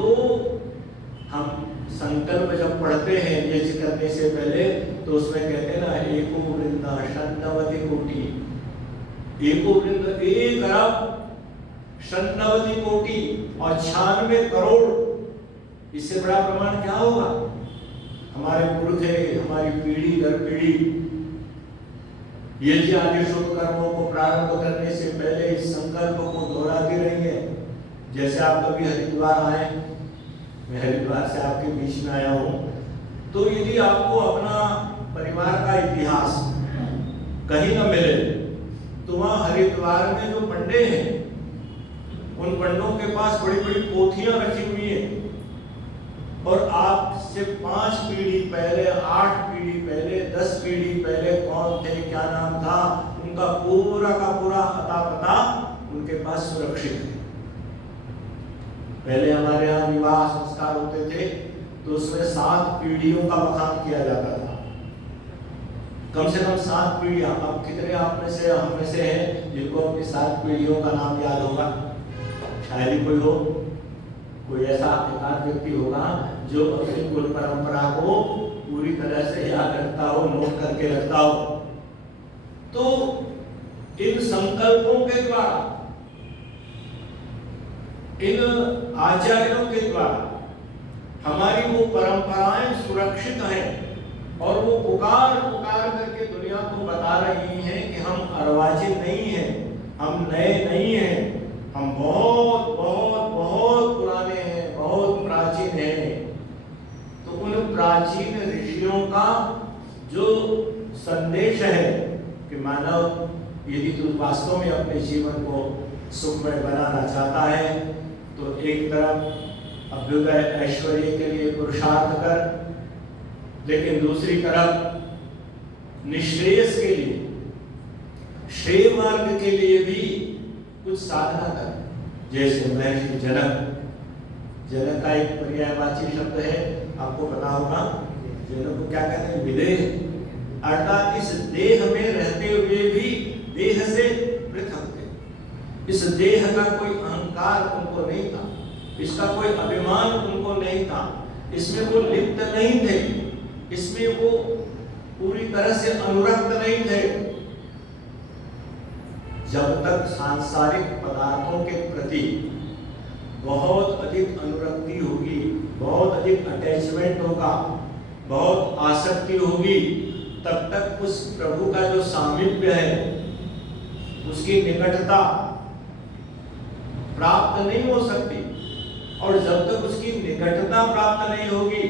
हम संकल्प जब पढ़ते हैं यज्ञ करने से पहले, तो उसमें कहते हैं ना, एको वृंदा षण्णवति कोटि, एको वृंद 1 अरब 96 कोटि और 96 करोड़। इससे बड़ा प्रमाण क्या होगा? हमारे पुरखे, हमारी पीढ़ी दर पीढ़ी यज्ञ आदि शुभ कर्मों को प्रारंभ करने से पहले इस संकल्प को दोहराती रही है। जैसे आप कभी हरिद्वार आए, मैं हरिद्वार से आपके बीच में आया हूँ, तो यदि आपको अपना परिवार का इतिहास कहीं न मिले, तो वहाँ हरिद्वार में जो पंडे हैं, उन पंडों के पास बड़ी बड़ी पोथियां रखी हुई हैं, और आपसे 5 पीढ़ी पहले, 8 पीढ़ी पहले, 10 पीढ़ी पहले कौन थे, क्या नाम था, उनका पूरा का पूरा अता पता उनके पास सुरक्षित है। पहले हमारे यहाँ विवाह संस्कार होते थे तो उसमें 7 पीढ़ियों का बखान किया जाता था, कम से कम 7 पीढ़ियां। अब कितने आप में से, हम में से हैं जिनको अपनी 7 पीढ़ियों का नाम याद होगा? शायद ही कोई हो, कोई ऐसा एकाध व्यक्ति होगा जो अपनी कुल परंपरा को पूरी तरह से याद रखता हो, नोट करके रखता हो। तो इन संकल्पों के द्वारा, इन आचार्यों के द्वारा हमारी वो परंपराएं सुरक्षित हैं, और वो पुकार पुकार करके दुनिया को बता रही हैं कि हम अर्वाचीन नहीं हैं, हम नए नहीं हैं, हम बहुत बहुत बहुत पुराने हैं, बहुत प्राचीन हैं। तो उन प्राचीन ऋषियों का जो संदेश है कि मानव यदि तू वास्तव में अपने जीवन को सुखमय बनाना चाहता है, तो एक तरफ अभ्युदय ऐश्वर्य के लिए पुरुषार्थ कर, लेकिन दूसरी तरफ निश्रेयस के लिए, श्रेय मार्ग के लिए भी कुछ साधना कर। जैसे महर्षि जनक का एक पर्यायवाची शब्द है, आपको पता होगा। जनक को क्या कहते हैं? विदेह, अर्थात इस देह में रहते हुए भी देह से पृथक थे। इस देह का कोई अहंकार उनको नहीं था, इसका कोई अभिमान उनको नहीं था, इसमें वो लिप्त नहीं थे, इसमें वो पूरी तरह से अनुरक्त नहीं थे। जब तक सांसारिक पदार्थों के प्रति बहुत अधिक अनुरक्ति होगी, बहुत अधिक अटैचमेंट होगा, बहुत आसक्ति होगी, तब तक उस प्रभु का जो सामीप्य है, उसकी निकटता प्राप्त नहीं हो सकती। और जब तक उसकी निकटता प्राप्त नहीं होगी,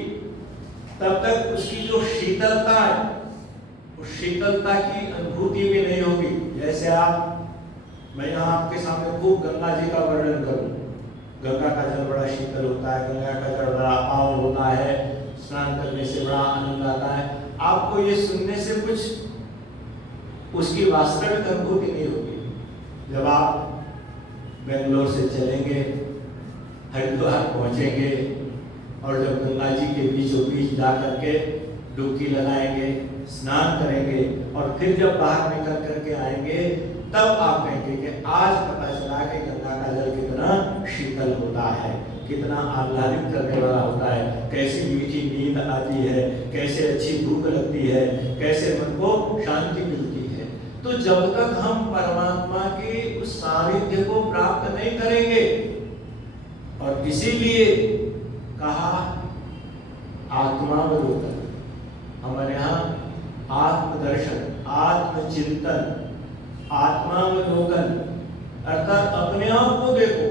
तब तक उसकी जो शीतलता है, उस शीतलता की अनुभूति भी नहीं होगी। जैसे मैं यहाँ आपके सामने खूब गंगा जी का वर्णन करूं, गंगा का जल बड़ा शीतल होता है, गंगा का जल बड़ा पावन होता है, स्नान करने से बड़ा आनंद आता है। आपको ये सुनने से कुछ उसकी वास्तविक अनुभूति नहीं होगी। जब आप बेंगलोर से चलेंगे, हरिद्वार पहुंचेंगे, और जब गंगा जी के बीचों बीच जा करके डुबकी लगाएंगे, स्नान करेंगे, और फिर जब बाहर निकल करके आएंगे, तब आप कहेंगे कि आज पता चला कि गंगा का जल कितना शीतल होता है, कितना आह्लादित करने वाला होता है, कैसी मीठी नींद आती है, कैसे अच्छी भूख लगती है, कैसे मन को शांति मिलती है। तो जब तक हम परमात्मा के उस सानिध्य को प्राप्त नहीं करेंगे, और इसीलिए कहा आत्मावलोकन, हमारे यहाँ आत्मदर्शन, आत्मचिंतन, आत्मावलोकन अर्थात अपने आप को देखो,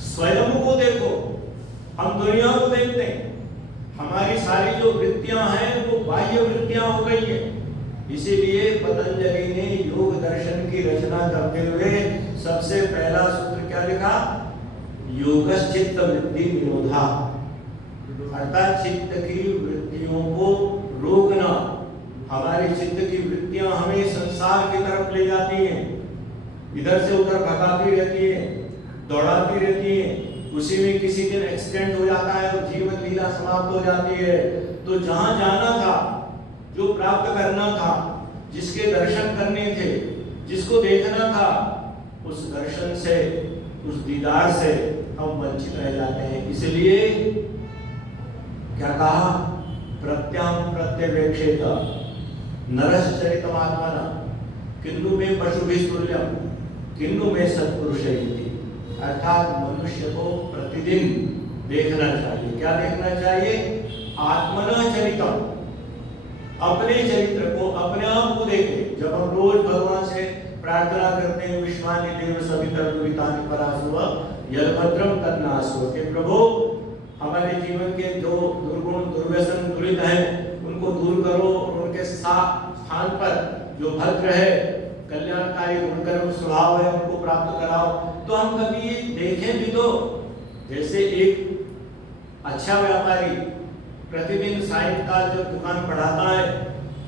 स्वयं को देखो। हम दुनिया को देखते हैं, हमारी सारी जो वृत्तियां हैं वो बाह्य वृत्तियां हो गई हैं। इसीलिए पतंजलि ने योग दर्शन की रचना करते हुए सबसे पहला सूत्र क्या लिखा? योगश्चित्त वृत्ति निरोधा, अर्थात चित्त की वृत्तियों को रोकना। हमारे चित्त की वृत्तियां हमें संसार की तरफ ले जाती हैं, इधर से उधर भगाती रहती हैं, दौड़ाती रहती हैं। उसी में किसी दिन एक्सीडेंट हो जाता है और जीवन लीला समाप्त हो जाती है। तो जहां जाना था, जो प्राप्त करना था, जिसके दर्शन करने थे, जिसको देखना था, उस दर्शन से, उस दीदार से हम वंचित रह जाते हैं। इसलिए क्या कहा? प्रत्याम प्रत्यवेक्षेत नरश्चरितमात्मना किन्नु में पशुभिः तुल्यम किन्नु में सत्पुरुषैः। अर्थात मनुष्य को प्रतिदिन देखना चाहिए। क्या देखना चाहिए? आत्मना चरितम, अपने चरित्र को, अपने आप को देखें। जब हम रोज भगवान से प्रार्थना करते हैं, विश्वानि देव सवितर दुरितानि परासुव यलभद्रम तन्नासुव, कि प्रभु हमारे जीवन के जो दुर्गुण दुर्व्यसन दुरित हैं उनको दूर करो और उनके स्थान पर जो भद्र है, कल्याणकारी गुणकर्म स्वभाव है, उनको प्राप्त कराओ। तो हम कभी देखें भी तो, जैसे एक अच्छा व्यापारी प्रतिदिन सायंकाल जब दुकान बढ़ाता है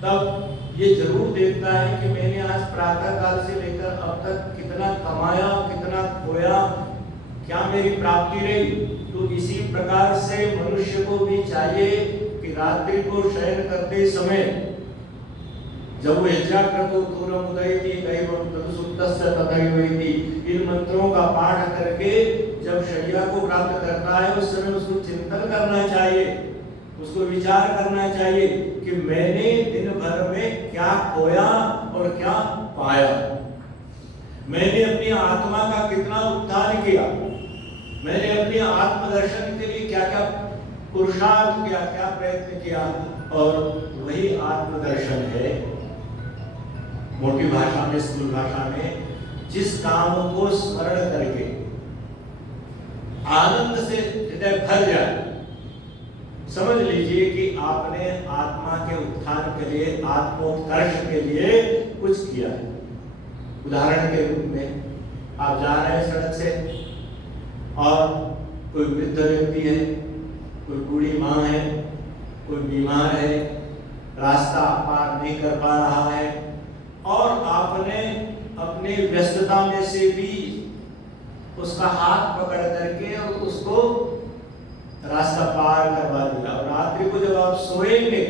तब ये जरूर देखता है कि मैंने आज प्रातः काल से लेकर अब तक कितना कमाया, कितना खोया, क्या मेरी प्राप्ति रही। तो इसी प्रकार से मनुष्य को भी चाहिए कि रात्रि को शयन करते समय जब वो यज्ञाकृतो दूरम उदयति दैवम तदसुप्तस्य तथैवेति, इन मंत्रों का पाठ करके जब शैया को प्राप्त करता है उस समय उसको चिंतन करना चाहिए, उसको विचार करना चाहिए कि मैंने दिन भर में क्या खोया और क्या पाया, मैंने अपनी आत्मा का कितना उत्थान किया, मैंने अपने आत्मदर्शन के लिए क्या क्या पुरुषार्थ किया, क्या प्रयत्न किया। और वही आत्मदर्शन है मोटी भाषा में, स्थूल भाषा में, जिस काम को स्मरण करके आनंद से हृदय भर जाए। समझ लीजिए कि आपने आत्मा के उत्थान के लिए, आत्मोत्कर्ष के लिए कुछ किया है। उदाहरण के रूप में आप जा रहे हैं सड़क से और कोई वृद्ध व्यक्ति है, कोई बूढ़ी माँ है, कोई बीमार है, रास्ता पार नहीं कर पा रहा है और आपने अपने व्यस्तता में से भी उसका हाथ पकड़ करके और उसको रास्ता पार करवा दिया। और रात्रि को जब आप सोएंगे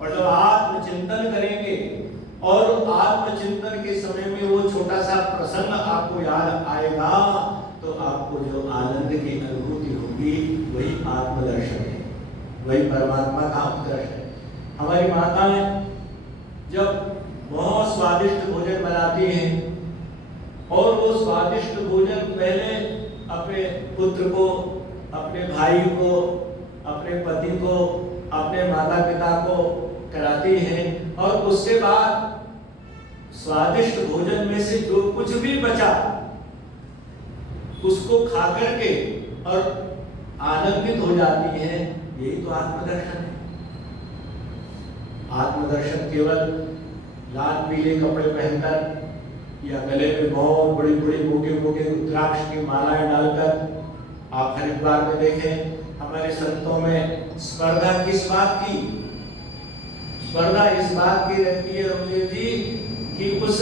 और जब आत्मचिंतन करेंगे और आत्मचिंतन के समय में वो छोटा सा प्रसंग आपको याद आएगा तो आपको जो आनंद की अनुभूति होगी वही आत्मदर्शन है, वही परमात्मा का उत्कर्ष है। हमारी माताएं जब बहुत स्वादिष्ट भोजन बनाती हैं और वो स्वादिष्ट भोजन पहले अपने पुत्र को, अपने भाई को, अपने पति को, अपने माता पिता को कराती हैं और उसके बाद स्वादिष्ट भोजन में से जो कुछ भी बचा उसको खा करके और आनंदित हो जाती हैं। यही तो आत्मदर्शन है। आत्मदर्शन केवल लाल पीले कपड़े पहनकर या गले में बहुत बड़ी बड़ी मोटे मोटे रुद्राक्ष की मालाएं डालकर, आप हरिद्वार में देखें हमारे संतों में स्पर्धा किस बात की? स्पर्धा इस बात की रहती है रमदेव जी कि उस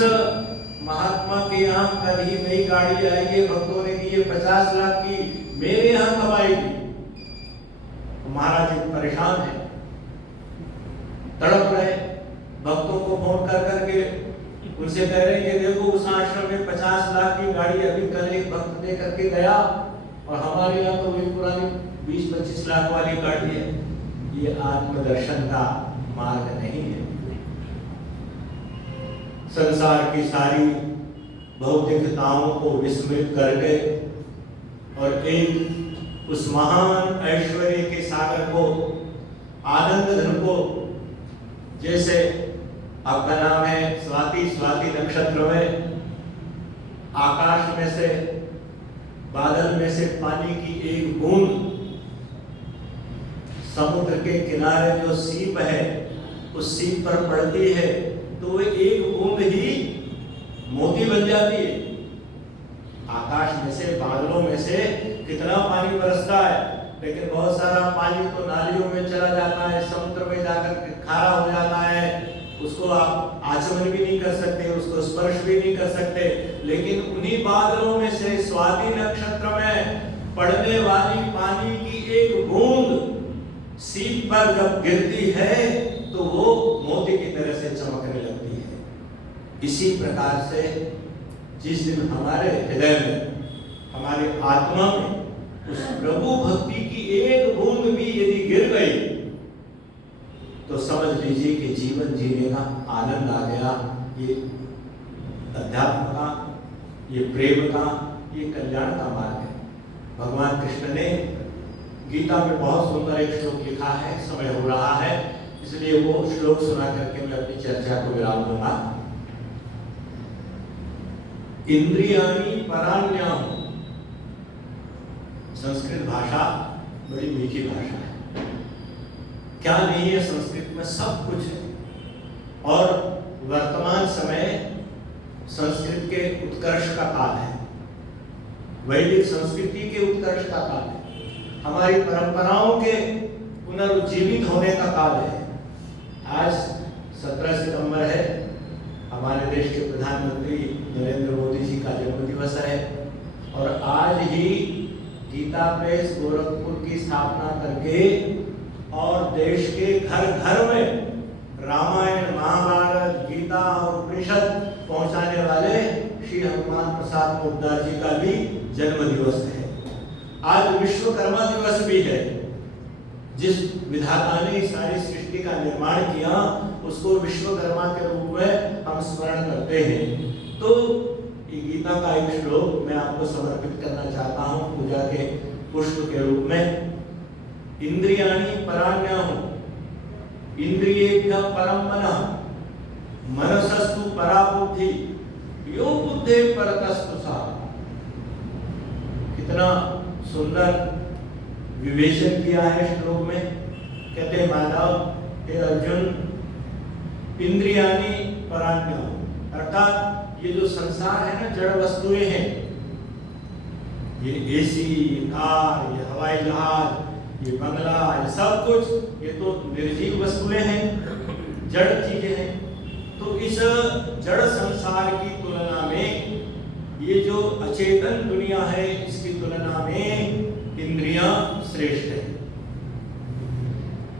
महात्मा के यहाँ कल ही नई गाड़ी आई है, भक्तों ने दी है 50 लाख की, मेरे यहाँ कब आएगी? महाराज जी परेशान है, तड़प रहे, भक्तों को फोन कर करके उनसे कह रहे हैं कि देखो उस आश्रम में 50 लाख की गाड़ी अभी कल एक भक्त दे करके गया और हमारे यहाँ तो वही पुरानी 20-25 लाख वाली गाड़ी है। ये आत्मदर्शन का मार्ग नहीं है। संसार की सारी भौतिकताओं को विस्मृत करके और एक उस महान ऐश्वर्य के सागर को, आनंद धन को, जैसे आपका नाम है स्वाति, स्वाति नक्षत्र में आकाश में से, बादल में से पानी की एक बूंद समुद्र के किनारे जो सीप है उस सीप पर पड़ती है तो वो एक बूंद ही मोती बन जाती है। आकाश में से, बादलों में से कितना पानी बरसता है, लेकिन बहुत सारा पानी तो नालियों में चला जाता है, समुद्र में जाकर खारा हो जाता है, उसको आप आचमन भी नहीं कर सकते, उसको स्पर्श भी नहीं कर सकते। लेकिन उन्हीं बादलों में से स्वाति नक्षत्र में पड़ने वाली पानी की एक बूंद सीप पर जब गिरती है तो वो मोती की तरह से चमकने लगती है। इसी प्रकार से जिस दिन हमारे हृदय में, हमारे आत्मा में उस प्रभु भक्ति की एक बूंद भी यदि गिर गई तो समझ लीजिए कि जीवन जीने का आनंद आ गया। ये अध्यात्म का, ये प्रेम का, ये कल्याण का मार्ग है। भगवान कृष्ण ने गीता में बहुत सुंदर एक श्लोक लिखा है, समय हो रहा है इसलिए वो श्लोक सुना करके मैं अपनी चर्चा को विराम दूंगा। इंद्रियाणि पराण्याहु, संस्कृत भाषा बड़ी मीठी भाषा है, क्या नहीं है संस्कृत में, सब कुछ है। और वर्तमान समय संस्कृत के उत्कर्ष का काल है, वैदिक संस्कृति के उत्कर्ष का काल है, हमारी परंपराओं के पुनरुज्जीवित होने का काल है। आज 17 सितंबर है, हमारे देश के प्रधानमंत्री नरेंद्र मोदी जी का जन्म दिवस है और आज ही गीता प्रेस गोरखपुर की स्थापना करके और देश के घर घर में रामायण, महाभारत, गीता और उपनिषद पहुंचाने वाले श्री हनुमान प्रसाद पोद्दार जी का भी जन्म दिवस है। आज विश्वकर्मा दिवस भी है, जिस विधाता ने सारी सृष्टि का निर्माण किया उसको विश्वकर्मा के रूप में हम स्मरण करते हैं। तो ये गीता का एक श्लोक मैं आपको समर्पित करना चाहता हूँ पूजा के पुष्प के रूप में। इंद्रियाणि पराण्याहु इंद्रियेभ्यः परं मनः मनसस्तु परा बुद्धि यो बुद्धे परतस्तु सा। कितना सुंदर विवेचन किया है श्लोक में। कहते माधव, हे अर्जुन, इंद्रियाणि पराण्याहु अर्थात ये जो संसार है ना, जड़ वस्तुएं हैं, ये एसी, ये कार, ये हवाई जहाज, ये बंगला, ये सब कुछ ये तो निर्जीव वस्तुएं हैं, जड़ चीजें हैं। तो इस जड़ संसार की तुलना में ये जो अचेतन दुनिया है इसकी तुलना में इंद्रियां श्रेष्ठ है।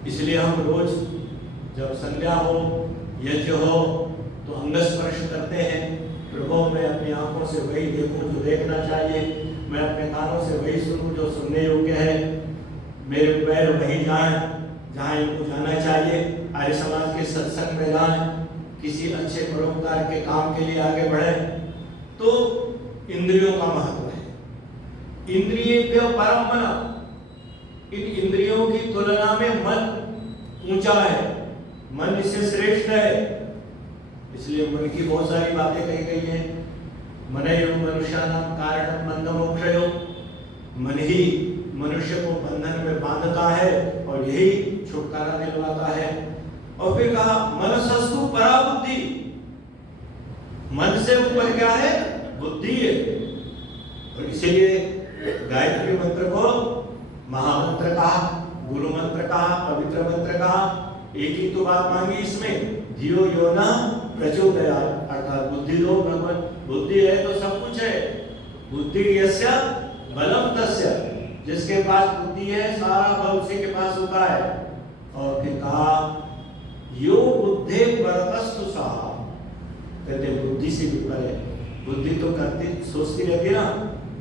इसलिए हम रोज जब संध्या हो, यज्ञ हो तो अंगस्पर्श करते हैं। प्रभु, मैं अपनी आंखों से वही देखूं जो देखना चाहिए, मैं अपने कानों से वही सुनूं जो सुनने योग्य है, मेरे पैर वही जाएं जहां इनको जाना चाहिए, आर्य समाज के सत्संग में जाएं, किसी अच्छे परोपकार के काम के लिए आगे बढ़े। तो इंद्रियों का महत्व है। इंद्रियेभ्यः परं मनः, इन इंद्रियों की तुलना में मन ऊंचा है, मन इससे श्रेष्ठ है। इसलिए मन की बहुत सारी बातें कही गई हैं। मनयो मनुष्याणां कारणं बन्धमोक्षयो, मन ही मनुष्य को बंधन में बांधता है और यही छुटकारा दिलवाता है। और फिर कहा मनसस्तु परा बुद्धि, मन से ऊपर क्या है? बुद्धि है। और इसीलिए गायत्री मंत्र को महामंत्र कहा, गुरु मंत्र कहा, पवित्र मंत्र कहा। एक ही तो बात मांगी इसमें, धियो यो न प्रचोदयात्, अर्थात बुद्धि दो भगवान। बुद्धि है तो सब कुछ है। बुद्धि यस्य बलम तस्य, जिसके पास बुद्धि है सारा बल उसी के पास होता है। और फिर कहा यो बुद्धे परतस्तु सा, कहते बुद्धि से भी परे। बुद्धि तो करती सोचती रहती ना,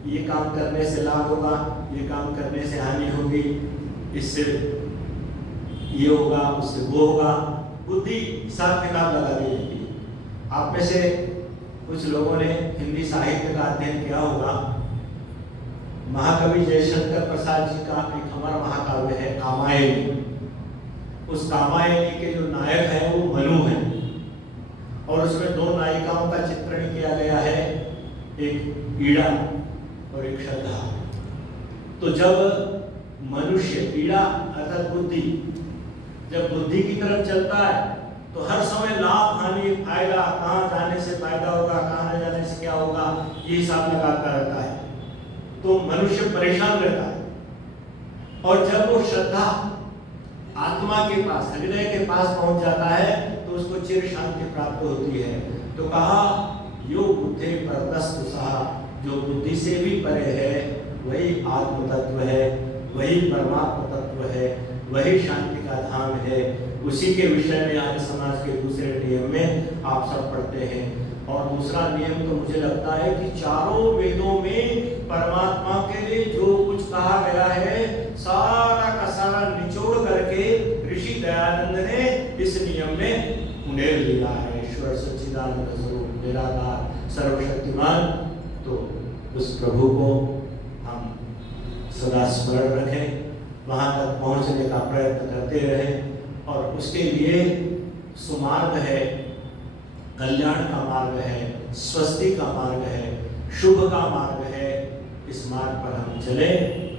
ये काम करने से लाभ होगा, ये काम करने से हानि होगी, इससे ये होगा, उससे वो होगा। बुद्धि हिसाब किताब लगाती रहती है। आप में से कुछ लोगों ने हिंदी साहित्य का अध्ययन किया होगा। महाकवि जयशंकर प्रसाद जी का एक अमर महाकाव्य है कामायनी। उस कामायनी के जो नायक है वो मनु है और उसमें दो नायिकाओं का चित्रण किया गया है, एक ईड़ा और एक श्रद्धा। तो जब मनुष्य, पीड़ा अर्थात बुद्धि, जब बुद्धि की तरफ चलता है तो हर समय लाभ हानि फायदा, कहाँ जाने से फायदा होगा, कहाँ न जाने से क्या होगा, ये हिसाब लगाता रहता है, तो मनुष्य परेशान रहता है। और जब वो श्रद्धा आत्मा के पास, हृदय के पास पहुंच जाता है तो उसको चिर शांति प्राप्त होती है। तो कहा यो बुद्धे परतस्तु सहा, जो बुद्धि से भी परे है वही आत्म तत्व है, वही परमात्मा तत्व है, वही शांति का धाम है। उसी के विषय में आर्य समाज के दूसरे नियम में आप सब पढ़ते हैं। और दूसरा नियम तो मुझे लगता है कि चारों वेदों में परमात्मा के लिए जो कुछ कहा गया है सारा का सारा निचोड़ करके ऋषि दयानंद ने इस नियम में उंडेल दिया है। ईश्वर सच्चिदानंद स्वरूप निराकार सर्वशक्तिमान, तो उस प्रभु को हम सदा स्मरण रखें, वहां तक पहुंचने का प्रयत्न करते रहें। और उसके लिए सुमार्ग है, कल्याण का मार्ग है, स्वस्ति का मार्ग है, शुभ का मार्ग है। इस मार्ग पर हम चले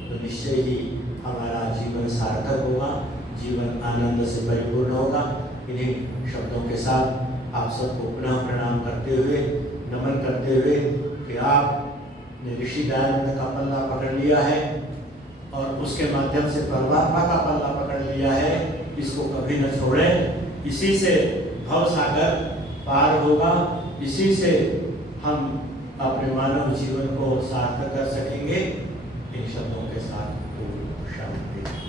तो निश्चय ही हमारा जीवन सार्थक होगा, जीवन आनंद से परिपूर्ण होगा। इन्हीं शब्दों के साथ आप सबको पुनः प्रणाम करते हुए, नमन करते हुए कि आपने ऋषि दयानंद का पल्ला पकड़ लिया है और उसके माध्यम से परमात्मा का पल्ला पकड़ लिया है, इसको कभी न छोड़ें। इसी से भव सागर पार होगा, इसी से हम अपने मानव जीवन को सार्थक कर सकेंगे। इन शब्दों के साथ शांति।